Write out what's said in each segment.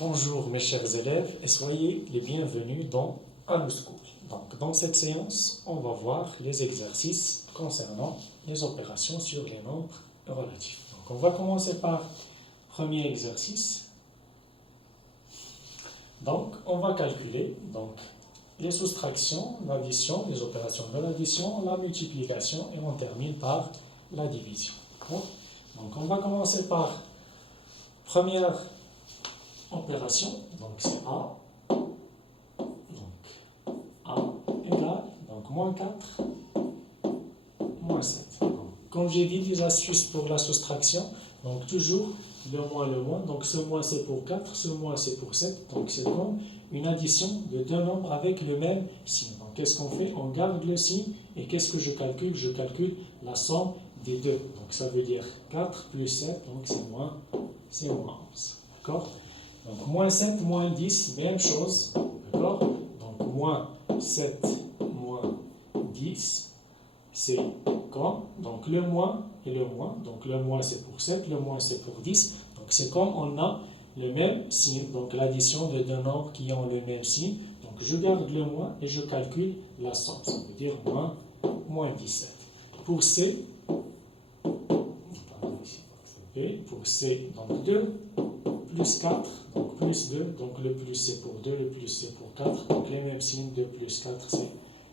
Bonjour mes chers élèves et soyez les bienvenus dans Allo School. Donc, dans cette séance, on va voir les exercices concernant les opérations sur les nombres relatifs. Donc, on va commencer par le premier exercice. Donc, on va calculer les soustractions, l'addition, les opérations de l'addition, la multiplication et on termine par la division. Donc, on va commencer par première opération, donc c'est A. Donc A égale, donc moins 4, moins 7. Donc, comme j'ai dit, des astuces pour la soustraction, donc toujours le moins, donc ce moins c'est pour 4, ce moins c'est pour 7, donc c'est comme une addition de deux nombres avec le même signe. Donc qu'est-ce qu'on fait? On garde le signe et qu'est-ce que je calcule? Je calcule la somme des deux. Donc ça veut dire 4 plus 7, donc c'est moins 11. D'accord? Donc, moins 7, moins 10, même chose. D'accord? Donc, moins 7, moins 10, c'est comme. Donc, le moins et le moins. Donc, le moins, c'est pour 7, le moins, c'est pour 10. Donc, c'est comme on a le même signe. Donc, l'addition de deux nombres qui ont le même signe. Donc, je garde le moins et je calcule la somme. Ça veut dire moins 17. Pour C, pour C, donc 2 plus 4, donc plus 2, donc le plus c'est pour 2, le plus c'est pour 4, donc les mêmes signes, 2 plus 4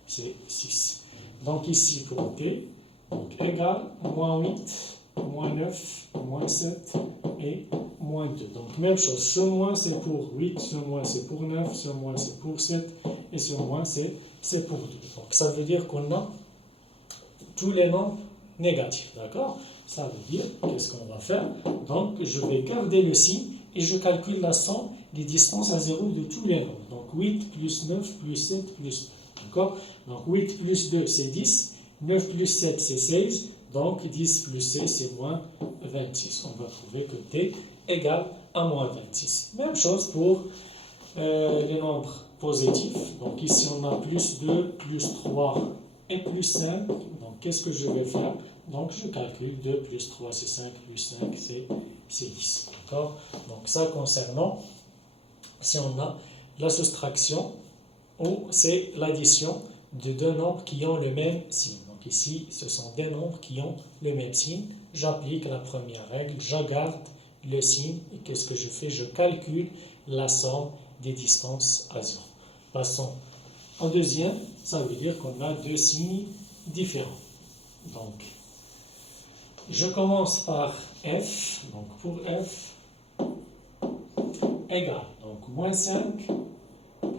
c'est 6. Donc ici pour T, donc égal, moins 8, moins 9, moins 7 et moins 2. Donc même chose, ce moins c'est pour 8, ce moins c'est pour 9, ce moins c'est pour 7 et ce moins c'est pour 2. Donc ça veut dire qu'on a tous les nombres négatifs, d'accord? Ça veut dire, qu'est-ce qu'on va faire? Donc je vais garder le signe et je calcule la somme des distances à 0 de tous les nombres. Donc 8 plus 9 plus 7 plus 2. D'accord? Donc 8 plus 2 c'est 10, 9 plus 7 c'est 16, donc 10 plus 16 c'est moins 26. On va trouver que T égale à moins 26. Même chose pour les nombres positifs. Donc ici on a plus 2, plus 3 et plus 5. Donc qu'est-ce que je vais faire? Donc je calcule 2 plus 3 c'est 5, plus 5 c'est 10. D'accord? Donc ça concernant, si on a la soustraction ou c'est l'addition de deux nombres qui ont le même signe. Donc ici, ce sont des nombres qui ont le même signe. J'applique la première règle, je garde le signe et qu'est-ce que je fais? Je calcule la somme des distances à 0. Passons en deuxième, ça veut dire qu'on a deux signes différents. Donc, je commence par F, donc pour F, égale, donc moins 5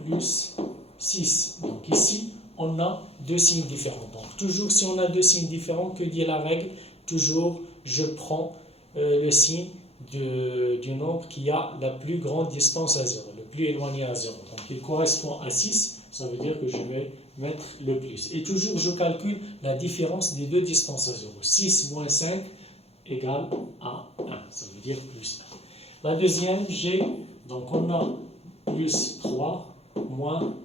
plus 6. Donc ici, on a deux signes différents. Donc toujours, si on a deux signes différents, que dit la règle? Toujours, je prends le signe du nombre qui a la plus grande distance à 0, le plus éloigné à 0. Donc il correspond à 6, ça veut dire que je vais mettre le plus. Et toujours, je calcule la différence des deux distances à 0. 6 moins 5 égale à 1, ça veut dire plus 1. La deuxième, G, donc on a plus 3 moins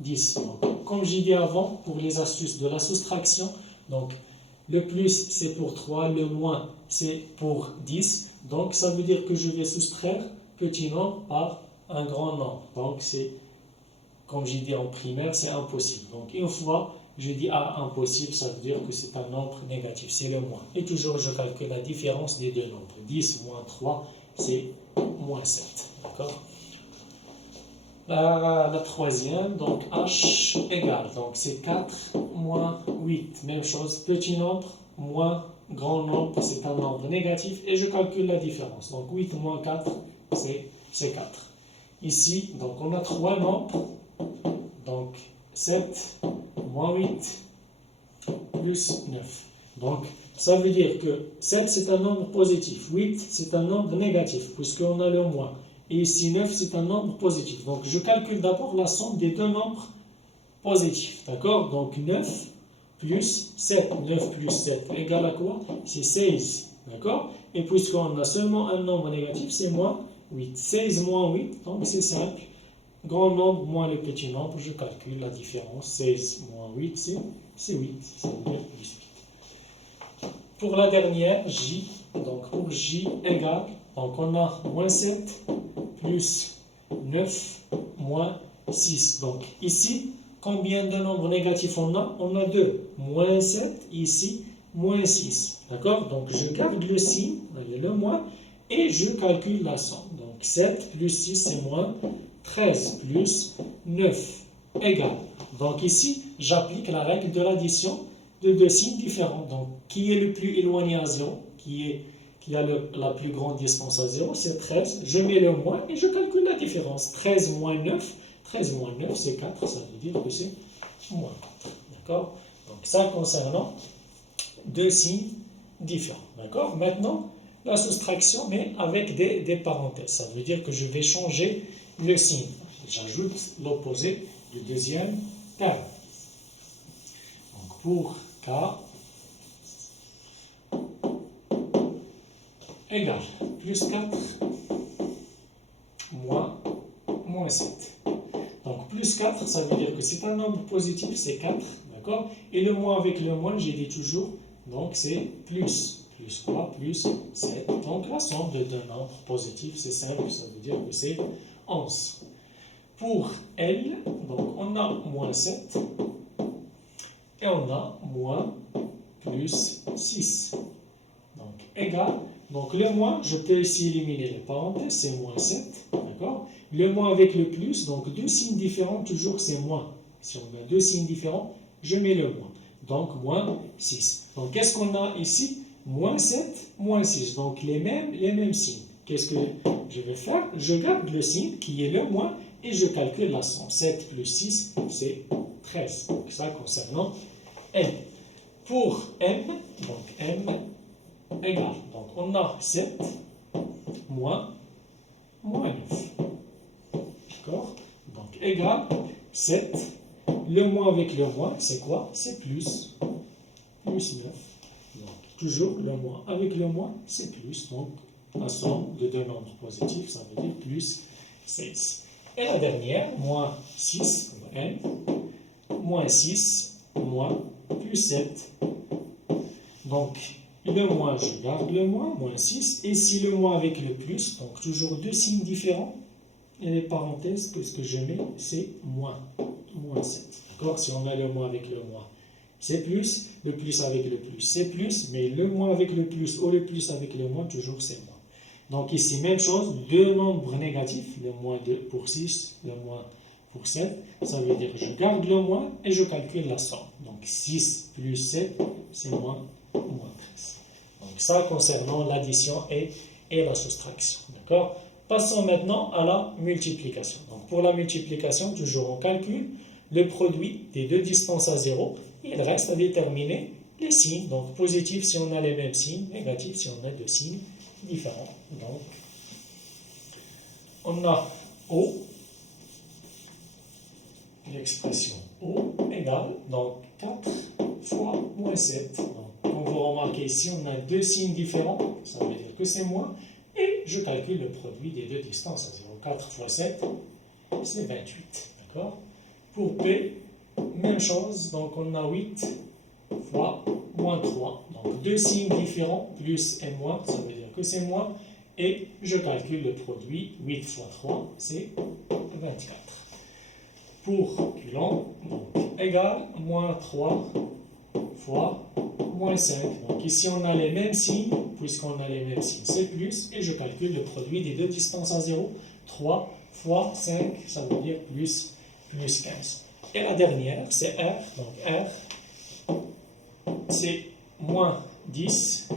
10. Donc, comme j'ai dit avant, pour les astuces de la soustraction, donc le plus c'est pour 3, le moins c'est pour 10. Donc ça veut dire que je vais soustraire petit nombre par un grand nombre. Donc c'est, comme j'ai dit en primaire, c'est impossible. Donc une fois je dis A impossible, ça veut dire que c'est un nombre négatif, c'est le moins. Et toujours je calcule la différence des deux nombres. 10 moins 3, c'est moins 7. D'accord? La troisième, donc H égale, donc c'est 4 moins 8. Même chose, petit nombre moins grand nombre, c'est un nombre négatif. Et je calcule la différence. Donc 8 moins 4, c'est 4. Ici, donc on a trois nombres. Donc 7 moins 8 plus 9. Donc ça veut dire que 7 c'est un nombre positif, 8 c'est un nombre négatif, puisqu'on a le moins. Et ici 9 c'est un nombre positif. Donc je calcule d'abord la somme des deux nombres positifs. D'accord? Donc 9 plus 7. 9 plus 7 égale à quoi? C'est 16. D'accord? Et puisqu'on a seulement un nombre négatif, c'est moins 8. 16 moins 8, donc c'est simple. Grand nombre moins le petit nombre, je calcule la différence. 16 moins 8, c'est 8. Ça veut dire plus 8. Pour la dernière, J, donc pour J égale, donc on a moins 7 plus 9 moins 6. Donc ici, combien de nombres négatifs on a? On a 2. Moins 7, ici, moins 6. D'accord? Donc je garde le signe, le moins, et je calcule la somme. Donc 7 plus 6, c'est moins 13 plus 9 égale. Donc ici, j'applique la règle de l'addition de deux signes différents. Donc qui est le plus éloigné à 0, qui a la plus grande distance à 0, c'est 13. Je mets le moins et je calcule la différence. 13 moins 9, 13 moins 9, c'est 4. Ça veut dire que c'est moins 4. D'accord? Donc ça concernant deux signes différents. D'accord? Maintenant, la soustraction, mais avec des parenthèses. Ça veut dire que je vais changer le signe. J'ajoute l'opposé du deuxième terme. Donc pour K égale plus 4 moins 7. Donc plus 4, ça veut dire que c'est un nombre positif, c'est 4, d'accord? Et le moins avec le moins, j'ai dit toujours, donc c'est plus. Plus quoi? Plus 7. Donc la somme de deux nombres positifs, c'est simple, ça veut dire que c'est 11. Pour L, donc on a moins 7 et on a moins plus 6. Donc égal. Donc le moins, je peux ici éliminer les parenthèses, c'est moins 7. D'accord? Le moins avec le plus, donc deux signes différents, toujours c'est moins. Si on a deux signes différents, je mets le moins. Donc moins 6. Donc qu'est-ce qu'on a ici? Moins 7, moins 6. Donc les mêmes signes. Qu'est-ce que je vais faire? Je garde le signe qui est le moins et je calcule la somme. 7 plus 6, c'est 13. Donc ça concernant M. Pour M, donc M égale. Donc on a 7 moins 9. D'accord? Donc égal 7. Le moins avec le moins, c'est quoi? C'est plus 9. Donc toujours le moins avec le moins, c'est plus. Donc la somme de deux nombres positifs, ça veut dire plus 16. Et la dernière, moins 6, N, moins 6, moins plus 7. Donc le moins, je garde le moins 6. Et si le moins avec le plus, donc toujours deux signes différents, et les parenthèses, que ce que je mets, c'est moins 7. D'accord? Si on a le moins avec le moins, c'est plus. Le plus avec le plus, c'est plus. Mais le moins avec le plus ou le plus avec le moins, toujours c'est moins. Donc ici, même chose, deux nombres négatifs, le moins 2 pour 6, le moins pour 7. Ça veut dire que je garde le moins et je calcule la somme. Donc 6 plus 7, c'est moins 13. Donc ça concernant l'addition et la soustraction. D'accord? Passons maintenant à la multiplication. Donc pour la multiplication, toujours on calcule le produit des deux distances à 0. Il reste à déterminer les signes. Donc positif si on a les mêmes signes, négatif si on a deux signes différents. Donc on a O, l'expression O égale donc 4 fois moins 7. Donc, comme vous remarquez ici, on a deux signes différents, ça veut dire que c'est moins, et je calcule le produit des deux distances à 0. 4 fois 7, c'est 28. D'accord? Pour P, même chose, donc on a 8 fois moins 3. Donc deux signes différents, plus et moins, ça veut dire que c'est moins, et je calcule le produit, 8 fois 3, c'est 24. Pour Coulomb, donc égal, moins 3 fois moins 5. Donc ici on a les mêmes signes, puisqu'on a les mêmes signes, c'est plus, et je calcule le produit des deux distances à 0. 3 fois 5, ça veut dire plus 15. Et la dernière, c'est R. Donc R, c'est moins 10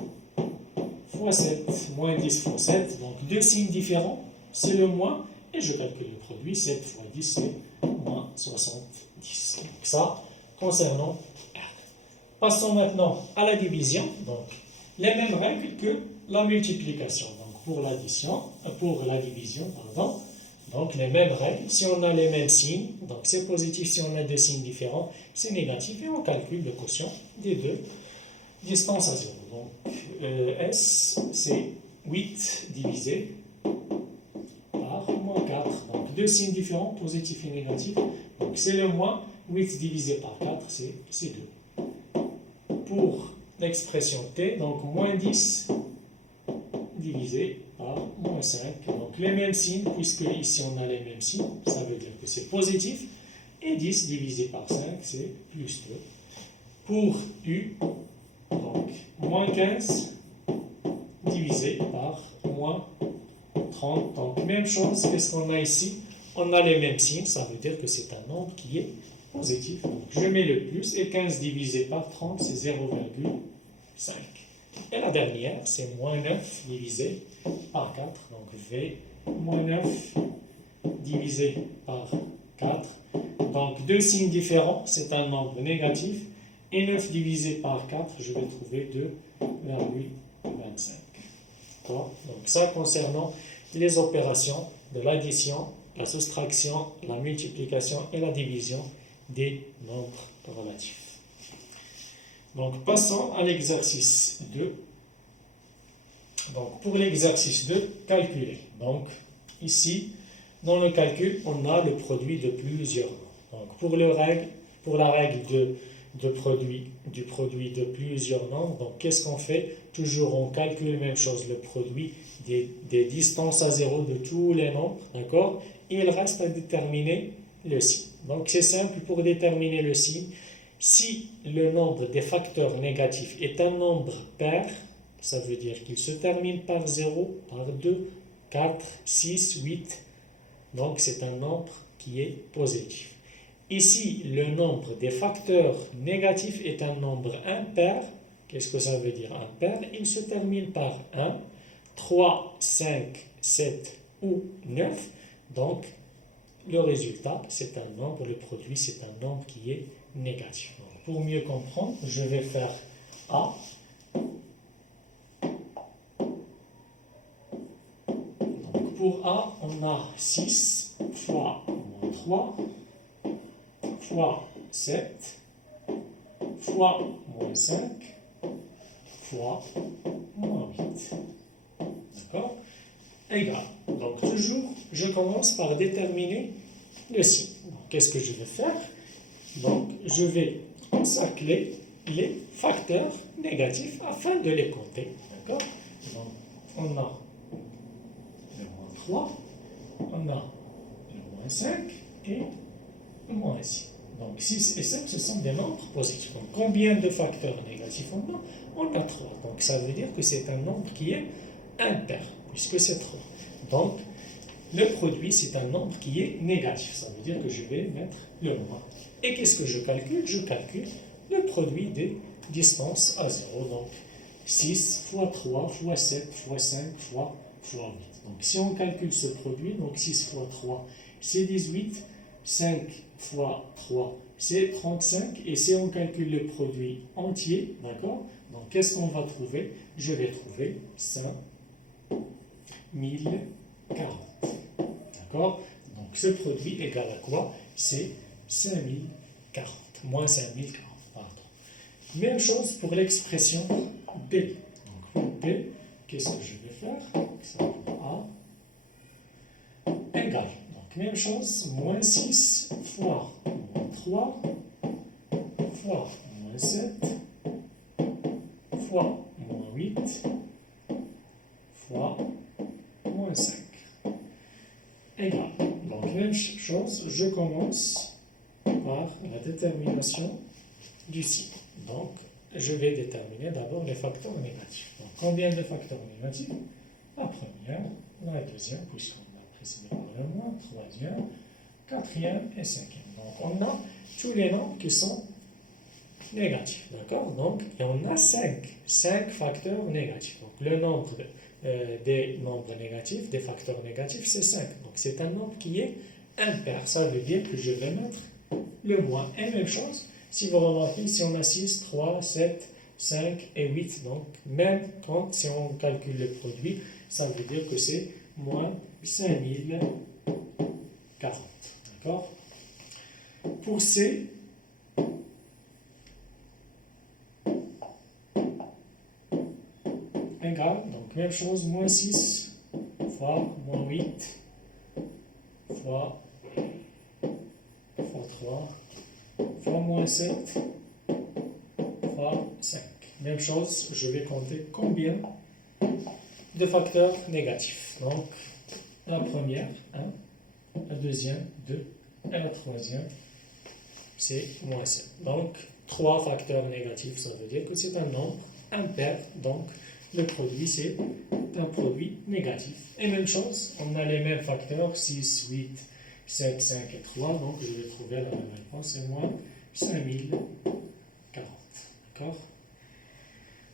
fois 7. Moins 10 fois 7. Donc deux signes différents, c'est le moins, et je calcule le produit. 7 fois 10, c'est moins 70. Donc ça, concernant R. Passons maintenant à la division. Donc les mêmes règles que la multiplication. Donc pour la division, pardon. Donc les mêmes règles, si on a les mêmes signes, donc c'est positif, si on a deux signes différents, c'est négatif, et on calcule le quotient des deux distances à 0. Donc S, c'est 8 divisé par moins 4. Donc deux signes différents, positif et négatif. Donc c'est le moins, 8 divisé par 4, c'est 2. Pour l'expression T, donc moins 10 divisé par moins 5. Donc les mêmes signes, puisque ici on a les mêmes signes, ça veut dire que c'est positif. Et 10 divisé par 5, c'est plus 2. Pour U, donc moins 15 divisé par moins 30. Donc même chose, qu'est-ce qu'on a ici? On a les mêmes signes, ça veut dire que c'est un nombre qui est positif. Donc je mets le plus, et 15 divisé par 30, c'est 0,5. Et la dernière, c'est moins 9 divisé par 4. Donc V, moins 9 divisé par 4. Donc deux signes différents, c'est un nombre négatif. Et 9 divisé par 4, je vais trouver 2,25. Donc ça concernant les opérations de l'addition, la soustraction, la multiplication et la division des nombres relatifs. Donc passons à l'exercice 2. Donc pour l'exercice 2, calculer. Donc ici, dans le calcul, on a le produit de plusieurs nombres. Donc pour la règle du produit de plusieurs nombres, donc qu'est-ce qu'on fait? Toujours on calcule même chose, le produit des distances à zéro de tous les nombres, d'accord? Et il reste à déterminer le signe. Donc c'est simple pour déterminer le signe. Si le nombre des facteurs négatifs est un nombre pair, ça veut dire qu'il se termine par 0, par 2, 4, 6, 8. Donc c'est un nombre qui est positif. Ici, le nombre des facteurs négatifs est un nombre impair. Qu'est-ce que ça veut dire impair? Il se termine par 1, 3, 5, 7 ou 9. Donc, le résultat, c'est un nombre, le produit, c'est un nombre qui est négatif. Donc, pour mieux comprendre, je vais faire A. Donc, pour A, on a 6 fois moins 3 fois 7 fois moins 5 fois moins 8. D'accord? Égal. Donc toujours, je commence par déterminer le signe. Qu'est-ce que je vais faire? Donc je vais encercler les facteurs négatifs afin de les compter. D'accord? Donc on a le moins 3, on a le moins 5 et le moins 6. Donc 6 et 7, ce sont des nombres positifs. Donc combien de facteurs négatifs on a? On a 3. Donc ça veut dire que c'est un nombre qui est impair, puisque c'est 3. Donc le produit, c'est un nombre qui est négatif. Ça veut dire que je vais mettre le moins. Et qu'est-ce que je calcule? Je calcule le produit des distances à 0. Donc 6 fois 3 fois 7 fois 5 fois 8. Donc si on calcule ce produit, donc 6 fois 3, c'est 18. 5 fois 3, c'est 35. Et si on calcule le produit entier, d'accord? Donc, qu'est-ce qu'on va trouver? Je vais trouver 5040. D'accord? Donc, ce produit égale à quoi? C'est 5040. Moins 5040, pardon. Même chose pour l'expression B. Donc, pour B, qu'est-ce que je vais faire? Exemple A égale. Même chose, moins 6 fois moins 3 fois moins 7 fois moins 8 fois moins 5. Égal. Donc, même chose, je commence par la détermination du signe. Donc, je vais déterminer d'abord les facteurs négatifs. Donc, combien de facteurs négatifs? La première, la deuxième, puisqu'on précédé par le moins, troisième, quatrième et cinquième. Donc on a tous les nombres qui sont négatifs, d'accord? Donc et on a 5 facteurs négatifs. Donc le nombre des nombres négatifs, des facteurs négatifs, c'est 5. Donc c'est un nombre qui est impair. Ça veut dire que je vais mettre le moins. Et même chose, si vous remarquez, si on a 6, 3, 7, 5 et 8, donc même quand si on calcule le produit, ça veut dire que c'est moins 5040. D'accord? Pour C, égal, donc même chose, moins 6 fois moins 8 fois 3 fois moins 7 fois 5. Même chose, je vais compter combien de facteurs négatifs. Donc, la première, 1, la deuxième, 2, et la troisième, c'est moins 5. Donc, 3 facteurs négatifs, ça veut dire que c'est un nombre impair, donc le produit, c'est un produit négatif. Et même chose, on a les mêmes facteurs, 6, 8, 7, 5 et 3, donc je vais trouver la même réponse, c'est moins 5040. D'accord?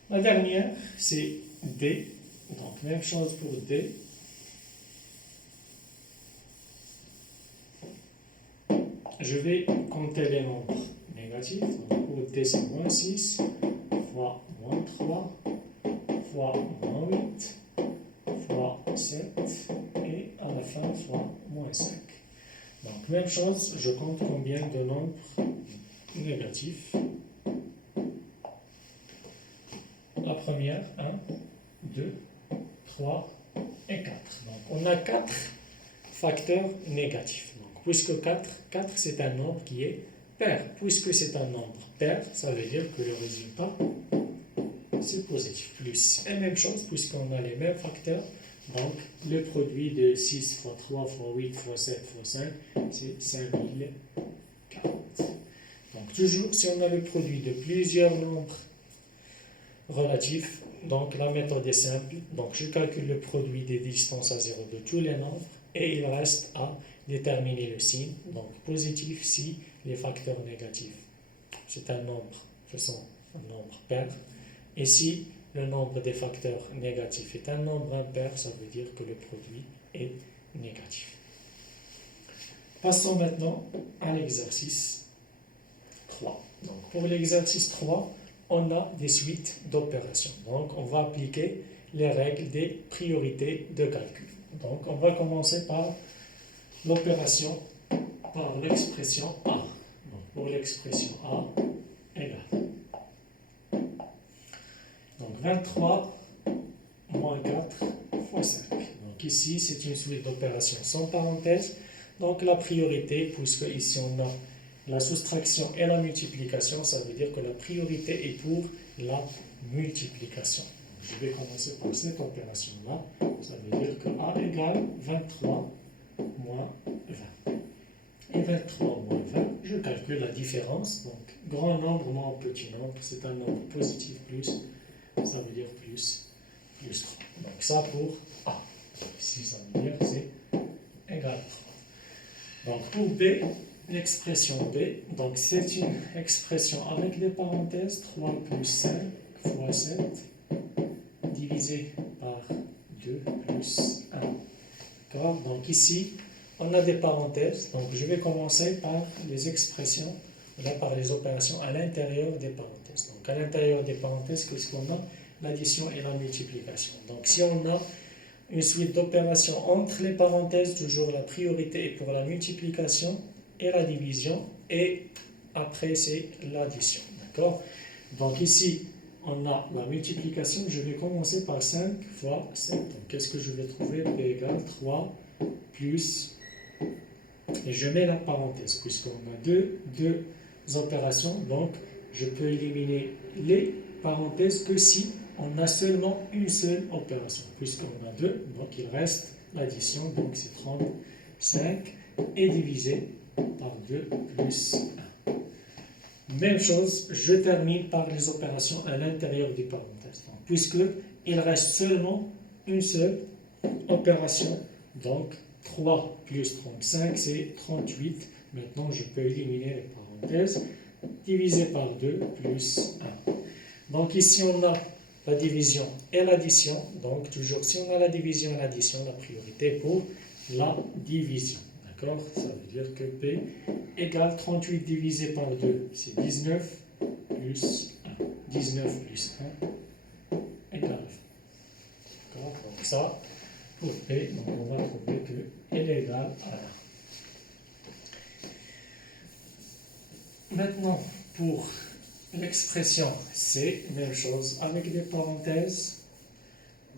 La dernière, c'est D. Donc, même chose pour D. Je vais compter les nombres négatifs. Donc, pour D, c'est moins 6, fois moins 3, fois moins 8, fois 7, et à la fin, fois moins 5. Donc, même chose, je compte combien de nombres négatifs. La première, 1, 2, 3 et 4. Donc, on a 4 facteurs négatifs. Donc, puisque 4 c'est un nombre qui est pair. Puisque c'est un nombre pair, ça veut dire que le résultat, c'est positif. Plus. Et même chose, puisqu'on a les mêmes facteurs, donc le produit de 6 fois 3 fois 8 fois 7 fois 5, c'est 5040. Donc, toujours, si on a le produit de plusieurs nombres relatifs, donc la méthode est simple. Donc, je calcule le produit des distances à 0 de tous les nombres et il reste à déterminer le signe. Donc, positif si les facteurs négatifs, c'est un nombre, ce sont un nombre pair. Et si le nombre des facteurs négatifs est un nombre impair, ça veut dire que le produit est négatif. Passons maintenant à l'exercice 3. Donc, pour l'exercice 3, on a des suites d'opérations. Donc, on va appliquer les règles des priorités de calcul. Donc, on va commencer par l'opération, par l'expression A. Donc, pour l'expression A égale. Donc, 23 moins 4 fois 5. Donc, ici, c'est une suite d'opérations sans parenthèse. Donc, la priorité, puisque ici, on a la soustraction et la multiplication, ça veut dire que la priorité est pour la multiplication. Je vais commencer par cette opération-là. Ça veut dire que A égale 23 moins 20. Et 23 moins 20, je calcule la différence. Donc, grand nombre moins petit nombre, c'est un nombre positif plus, ça veut dire plus 3. Donc, ça pour A. Ici, ça veut dire c'est égal à 3. Donc, pour B, l'expression B, donc c'est une expression avec des parenthèses, 3 plus 5 fois 7, divisé par 2 plus 1. D'accord? Donc ici, on a des parenthèses, donc je vais commencer par les expressions, par les opérations à l'intérieur des parenthèses. Donc à l'intérieur des parenthèses, qu'est-ce qu'on a? L'addition et la multiplication. Donc si on a une suite d'opérations entre les parenthèses, toujours la priorité est pour la multiplication et la division, et après c'est l'addition. D'accord? Donc ici, on a la multiplication, je vais commencer par 5 fois 7. Donc qu'est-ce que je vais trouver? P égale 3 plus, et je mets la parenthèse, puisqu'on a deux opérations, donc je peux éliminer les parenthèses que si on a seulement une seule opération. Puisqu'on a 2, donc il reste l'addition, donc c'est 35, et divisé par 2 plus 1. Même chose, je termine par les opérations à l'intérieur des parenthèses. Puisqu'il reste seulement une seule opération, donc 3 plus 35, c'est 38. Maintenant, je peux éliminer les parenthèses. Divisé par 2 plus 1. Donc ici, on a la division et l'addition. Donc toujours, si on a la division et l'addition, la priorité pour la division. D'accord? Ça veut dire que P égale 38 divisé par 2, c'est 19 plus 1. 19 plus 1 égale 20. D'accord? Donc ça, pour P, donc on va trouver qu'elle est égale à 1. Maintenant, pour l'expression C, même chose, avec des parenthèses.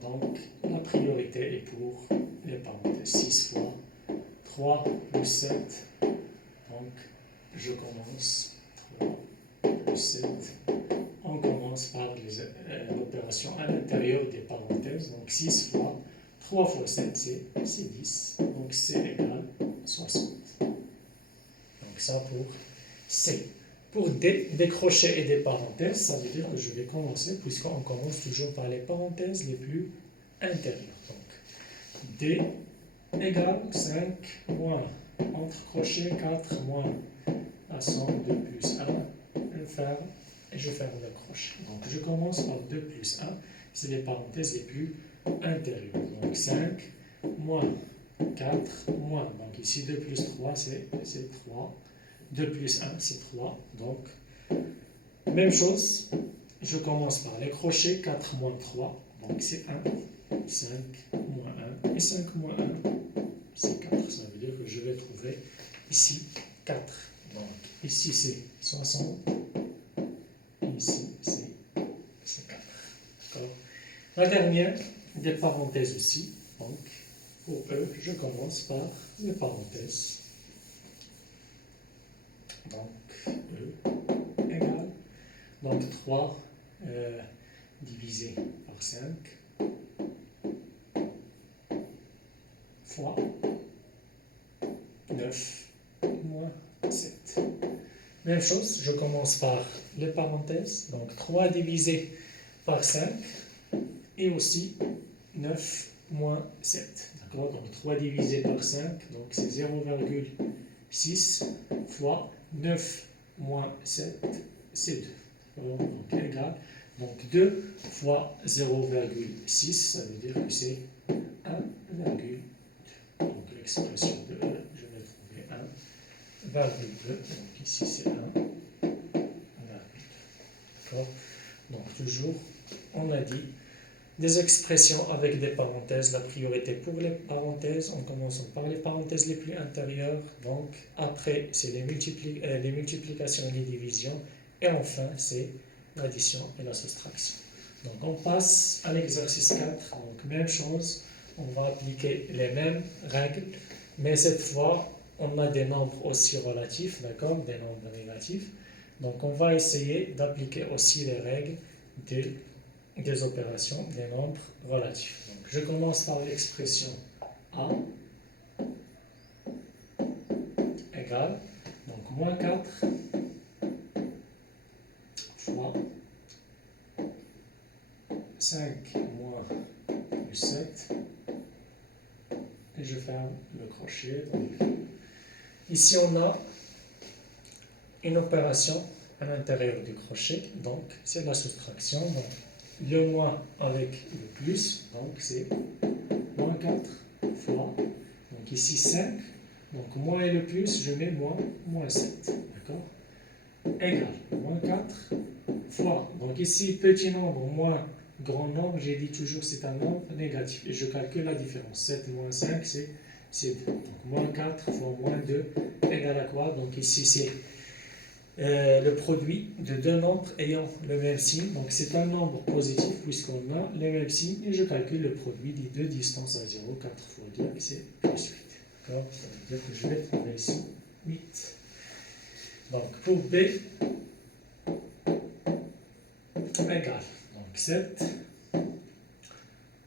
Donc, la priorité est pour les parenthèses. 6 fois 3 plus 7. Donc, je commence 3 plus 7. On commence par l'opération opération à l'intérieur des parenthèses. Donc 6 fois 3 fois 7, c'est 10. Donc c'est égal à 60. Donc ça pour C. Pour D, des crochets et des parenthèses, ça veut dire que je vais commencer, puisqu'on commence toujours par les parenthèses les plus intérieures. Donc D égale 5 moins, entre crochets 4 moins la somme 2 plus 1, je ferme le crochet. Donc je commence par 2 plus 1, c'est les parenthèses les plus intérieures. Donc 5 moins 4 moins, donc ici 2 plus 3 c'est 3, 2 plus 1 c'est 3, donc même chose, je commence par les crochets, 4 moins 3, donc c'est 1, 5 moins 1, et 5 moins 1, c'est 4, ça veut dire que je vais trouver ici 4. Donc ici c'est 60, ici c'est 4. D'accord. La dernière, des parenthèses aussi, donc pour E, je commence par les parenthèses. Donc E égale, donc 3 divisé par 5 fois 9 moins 7. Même chose, je commence par les parenthèses, donc 3 divisé par 5 et aussi 9 moins 7. D'accord, donc 3 divisé par 5, donc c'est 0,6 fois 9 moins 7, c'est 2. Donc égal. Donc 2 fois 0,6, ça veut dire que c'est 1,2. Donc l'expression de E, je vais trouver 1,2. Donc ici c'est 1,2. D'accord. Donc toujours, on a dit, des expressions avec des parenthèses. La priorité pour les parenthèses, en commençant par les parenthèses les plus intérieures. Donc après, c'est les multiplications et les divisions. Et enfin, c'est l'addition et la soustraction. Donc on passe à l'exercice 4. Donc même chose, on va appliquer les mêmes règles, mais cette fois, on a des nombres aussi relatifs, d'accord, des nombres négatifs. Donc on va essayer d'appliquer aussi les règles des opérations des nombres relatifs. Donc, je commence par l'expression A égale, donc moins 4 fois 5 moins plus 7, et je ferme le crochet. Donc, ici on a une opération à l'intérieur du crochet, donc c'est la soustraction. Donc, le moins avec le plus, donc c'est moins 4 fois, donc ici 5, donc moins et le plus, je mets moins 7, d'accord, égal, moins 4 fois, donc ici petit nombre moins grand nombre, j'ai dit toujours c'est un nombre négatif, et je calcule la différence, 7 moins 5 c'est 2, donc moins 4 fois moins 2 égale à quoi, donc ici c'est le produit de deux nombres ayant le même signe, donc c'est un nombre positif puisqu'on a le même signe, et je calcule le produit des deux distances à 0, 4 fois 2, et c'est plus 8. D'accord, ça veut dire que je vais trouver ici 8. Donc pour B, égal, donc 7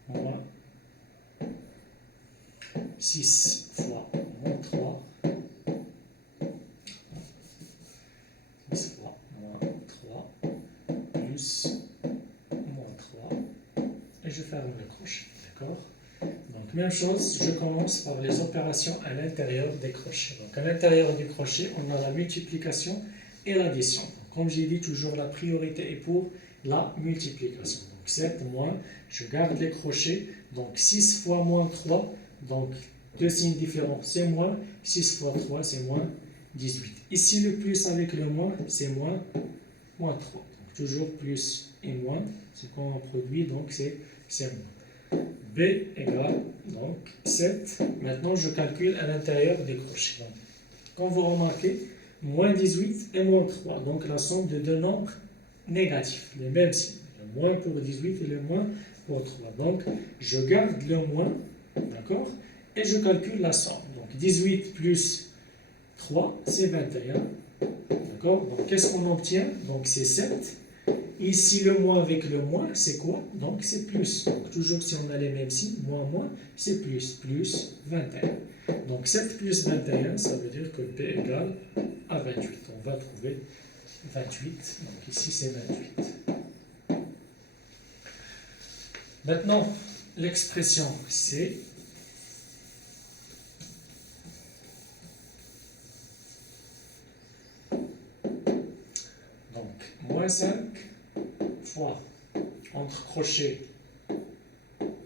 moins 6 fois moins 3, 6 fois moins 3, plus moins 3, et je ferme le crochet, d'accord. Donc même chose, je commence par les opérations à l'intérieur des crochets. Donc à l'intérieur du crochet, on a la multiplication et l'addition. Comme j'ai dit, toujours la priorité est pour la multiplication. Donc 7 moins, je garde les crochets, donc 6 fois moins 3, donc deux signes différents, c'est moins, 6 fois 3, c'est moins 18. Ici, le plus avec le moins, c'est moins 3. Donc, toujours plus et moins, c'est quand on produit, donc c'est moins. B égale, donc 7. Maintenant, je calcule à l'intérieur des crochets. Donc, quand vous remarquez, moins 18 et moins 3, donc la somme de deux nombres négatifs, les mêmes signes. Le moins pour 18 et le moins pour 3. Donc, je garde le moins, d'accord, et je calcule la somme. Donc, 18 plus 3, c'est 21. D'accord. Donc, qu'est-ce qu'on obtient? Donc, c'est 7. Ici, le moins avec le moins, c'est quoi? Donc, c'est plus. Donc, toujours si on a les mêmes signes, moins, moins, c'est plus. Plus 21. Donc, 7 plus 21, ça veut dire que P égale à 28. On va trouver 28. Donc, ici, c'est 28. Maintenant, l'expression C. Donc, moins 5 fois, entre crochets,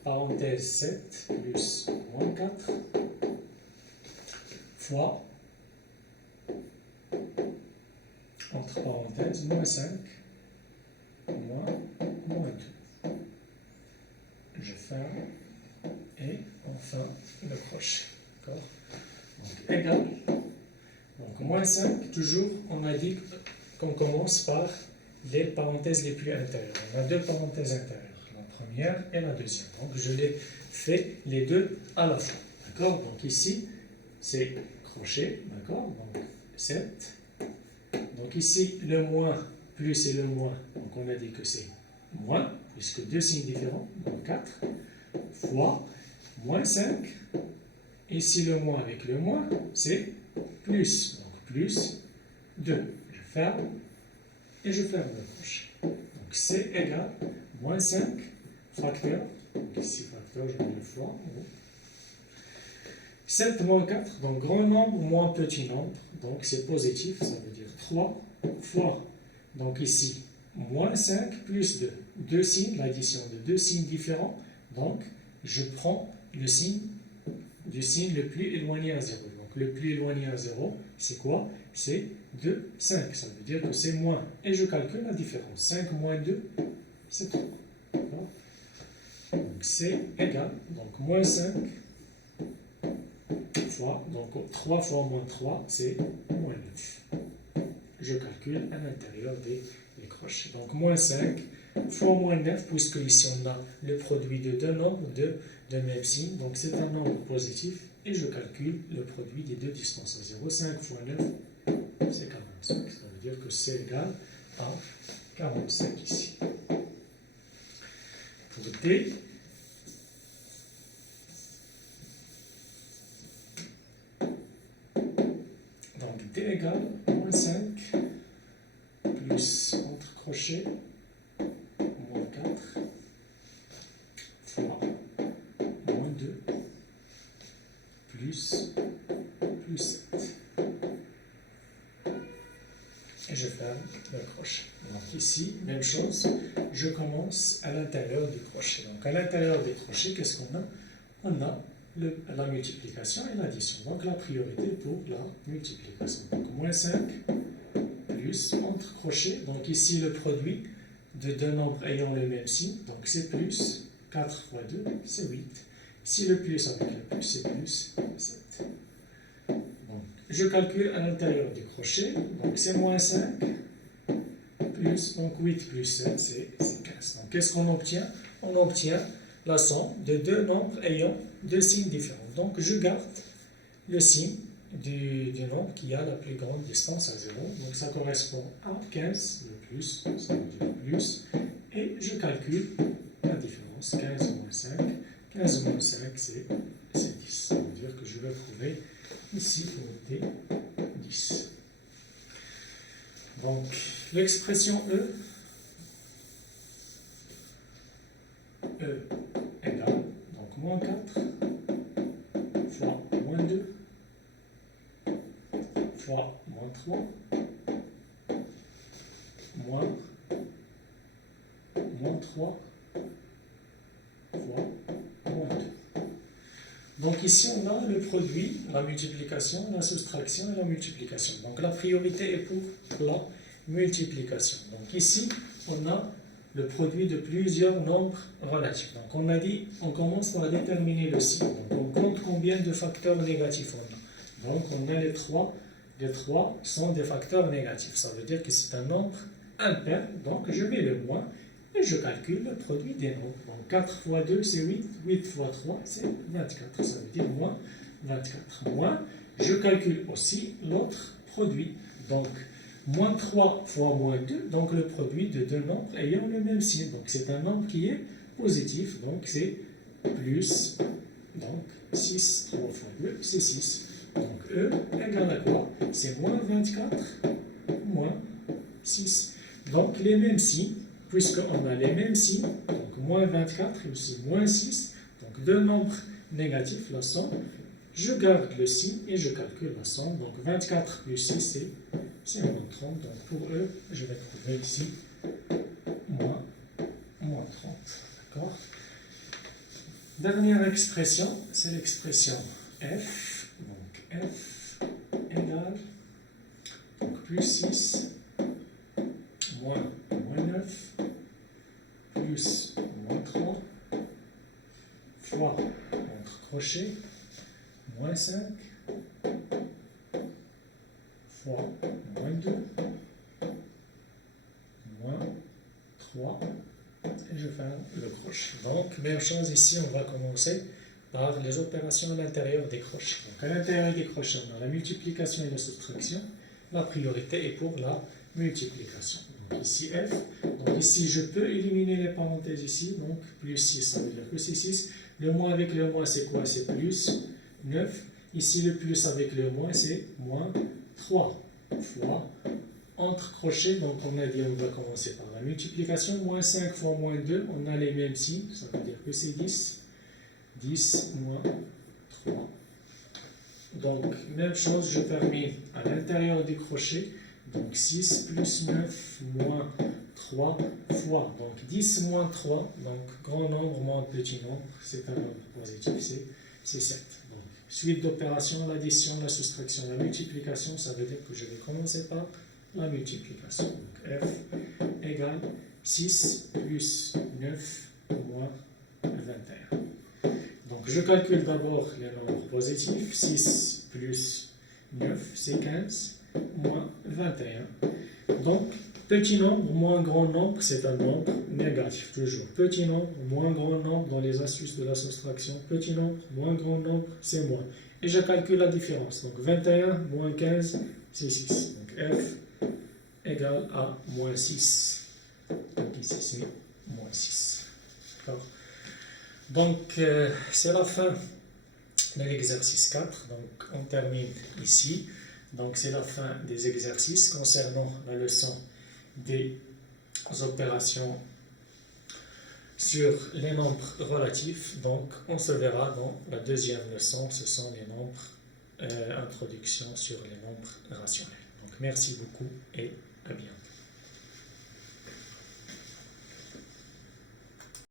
parenthèse 7, plus moins 4, fois, entre parenthèses, moins 5, moins 2. Je ferme, et enfin, le crochet. D'accord? Donc, égal. Donc, moins 5, toujours, on a dit qu'on commence par les parenthèses les plus intérieures. On a deux parenthèses intérieures, la première et la deuxième. Donc, je les fais les deux à la fois. D'accord? Donc, ici, c'est crochet. D'accord? Donc, 7. Donc, ici, le moins plus et le moins. Donc, on a dit que c'est moins, puisque deux signes différents. Donc, 4 fois moins 5. Ici, le moins avec le moins, c'est plus. Donc, plus 2. Je ferme. Et je ferme le crochet. Donc C égale moins 5 facteur. Donc ici facteur, je mets le fois. 7 moins 4, donc grand nombre moins petit nombre. Donc c'est positif, ça veut dire 3 fois. Donc ici, moins 5 plus 2. Deux signes, l'addition de deux signes différents. Donc je prends le signe du signe le plus éloigné à 0. Donc le plus éloigné à 0, c'est quoi? C'est 2, 5. Ça veut dire que c'est moins. Et je calcule la différence. 5 moins 2, c'est 3. Donc c'est égal. Donc moins 5 fois. Donc 3 fois moins 3, c'est moins 9. Je calcule à l'intérieur des crochets. Donc moins 5 fois moins 9, puisque ici on a le produit de deux nombres de même signe. Donc c'est un nombre positif. Et je calcule le produit des deux distances à 0. 5 fois 9, c'est 45. Ça veut dire que c'est égal à 45 ici. Pour D, donc D égale moins 5 plus entre crochets moins 4 fois moins 2 plus 7. Et je ferme le crochet. Donc ici, même chose, je commence à l'intérieur du crochet. Donc à l'intérieur des crochets, qu'est-ce qu'on a? On a la multiplication et l'addition. Donc la priorité pour la multiplication. Donc moins 5 plus entre crochets. Donc ici le produit de deux nombres ayant le même signe. Donc c'est plus 4 fois 2, c'est 8. Ici le plus avec le plus, c'est plus 7. Je calcule à l'intérieur du crochet, donc c'est moins 5, plus, donc 8 plus 7, c'est 15. Donc qu'est-ce qu'on obtient? On obtient la somme de deux nombres ayant deux signes différents. Donc je garde le signe du nombre qui a la plus grande distance à 0. Donc ça correspond à 15, le plus, ça veut dire plus, et je calcule la différence, 15 moins 5. 15 moins 5, c'est 10. Ça veut dire que je vais trouver ici pour D 10. Donc, l'expression E égale, donc moins 4 fois moins 2 fois moins 3 moins 3 fois moins 2. Donc ici, on a le produit, la multiplication, la soustraction et la multiplication. Donc la priorité est pour la multiplication. Donc ici, on a le produit de plusieurs nombres relatifs. Donc on a dit, on commence par déterminer le signe. Donc on compte combien de facteurs négatifs on a. Donc on a les trois sont des facteurs négatifs. Ça veut dire que c'est un nombre impair. Donc je mets le moins. Et je calcule le produit des nombres. Donc 4 fois 2, c'est 8. 8 fois 3, c'est 24. Ça veut dire moins 24. Moins, je calcule aussi l'autre produit. Donc, Moins 3 fois moins 2, donc le produit de deux nombres ayant le même signe. Donc c'est un nombre qui est positif, donc c'est plus, donc 6, 3 fois 2, c'est 6. Donc E égale à quoi? C'est moins 24, moins 6. Donc les mêmes signes, puisqu'on a les mêmes signes, donc moins 24 et aussi moins 6, donc deux nombres négatifs, la somme, je garde le signe et je calcule la somme. Donc 24 plus 6, c'est moins 30. Donc pour E, je vais trouver ici moins 30. D'accord? Dernière expression, c'est l'expression F. Donc F égale donc plus 6 moins 9 plus moins 3 fois entre crochets moins 5 fois moins 2 moins 3 et je ferme le crochet. Donc même chose ici, on va commencer par les opérations à l'intérieur des crochets. Donc à l'intérieur des crochets, on a la multiplication et la soustraction. La priorité est pour la multiplication. Donc ici F. Donc ici je peux éliminer les parenthèses ici. Donc plus 6, ça veut dire que c'est 6. Le moins avec le moins c'est quoi? C'est plus 9. Ici le plus avec le moins c'est moins 3 fois entre crochets. Donc on a dit on va commencer par la multiplication. Moins 5 fois moins 2, on a les mêmes signes. Ça veut dire que c'est 10. 10 moins 3. Donc, même chose, je termine à l'intérieur du crochet. Donc, 6 plus 9 moins 3 fois. Donc, 10 moins 3. Donc, grand nombre moins petit nombre. C'est un nombre positif. C'est 7. Donc, suite d'opérations, l'addition, la soustraction, la multiplication. Ça veut dire que je vais commencer par la multiplication. Donc, F égale 6 plus 9 moins 21. Donc, je calcule d'abord les nombres positifs. 6 plus 9, c'est 15, moins 21. Donc, petit nombre moins grand nombre, c'est un nombre négatif, toujours. Petit nombre moins grand nombre dans les astuces de la soustraction. Petit nombre moins grand nombre, c'est moins. Et je calcule la différence. Donc, 21 moins 15, c'est 6. Donc, F égale à moins 6. Donc, ici, c'est moins 6. D'accord? Donc, c'est la fin de l'exercice 4. Donc, on termine ici. Donc, c'est la fin des exercices concernant la leçon des opérations sur les nombres relatifs. Donc, on se verra dans la deuxième leçon. Ce sont les nombres, introduction sur les nombres rationnels. Donc, merci beaucoup et à bientôt.